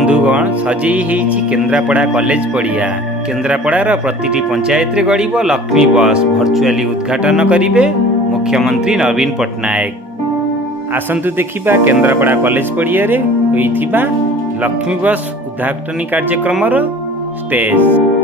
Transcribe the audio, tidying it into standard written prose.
बंधुगण सजेई हेइछि केन्द्रापड़ा कॉलेज पड़िया। केन्द्रापड़ार प्रतिटी पंचायत रे गड़िब लक्ष्मी बस भर्चुआली उद्घाटन करिवे मुख्यमंत्री नवीन पट्टनायक। आसंतु देखिबा केन्द्रापड़ा कॉलेज पड़िया रे होइथिबा लक्ष्मी बस उद्घाटनी कार्यक्रम स्टेज।